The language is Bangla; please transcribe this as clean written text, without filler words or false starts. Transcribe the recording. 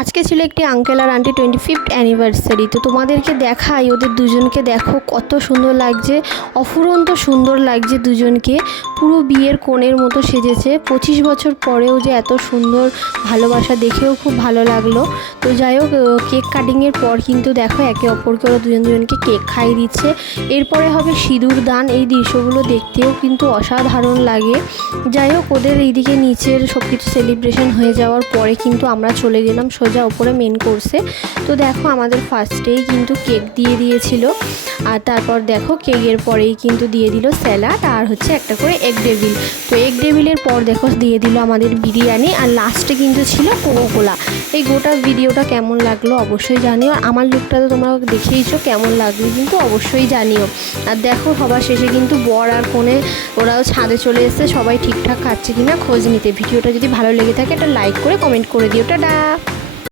আজকে ছিল একটি আঙ্কেল আর আন্টি 25th অ্যানিভার্সারি। তো তোমাদেরকে দেখাই ওদের দুজনকে, দেখো কত সুন্দর লাগছে, অফুরন্ত সুন্দর লাগছে দুজনকে, পুরো বিয়ের কোণের মতো সেজেছে। 25 বছর পরেও যে এত সুন্দর ভালোবাসা দেখেও খুব ভালো লাগলো। তো যাই হোক, কেক কাটিংয়ের পর কিন্তু দেখো একে অপরকে ওরা দুজনকে কেক খাইয়ে দিচ্ছে। এরপরে হবে সিঁদুর দান। এই দৃশ্যগুলো দেখতেও কিন্তু অসাধারণ লাগে। যাই হোক, ওদের এইদিকে নিচের সব কিছু সেলিব্রেশন হয়ে যাওয়ার পরে কিন্তু আমরা চলে গেলাম সোজা ওপরে মেন কোর্সে। তো দেখো আমাদের ফার্স্টেই কিন্তু কেক দিয়ে দিয়েছিল, আর তারপর দেখো কেকের পরেই কিন্তু দিয়ে দিল স্যালাড আর হচ্ছে একটা করে এগ ডেভিল। তো এগ ডেভিলের পর দেখো দিয়ে দিল আমাদের বিরিয়ানি, আর লাস্টে কিন্তু ছিল কোকোকোলা। এই গোটা ভিডিওটা কেমন লাগলো অবশ্যই জানিও। আমার লুকটা তো তোমরা দেখেইছো, কেমন লাগলো কিন্তু অবশ্যই জানিও। আর দেখো সবার শেষে কিন্তু বর আর কনে ওরাও ছাদে চলে এসেছে, সবাই ঠিকঠাক খাচ্ছে কিনা খোঁজ নিতে। ভিডিওটা যদি ভালো লেগে থাকে একটা লাইক করে কমেন্ট করে দিও। টাটা।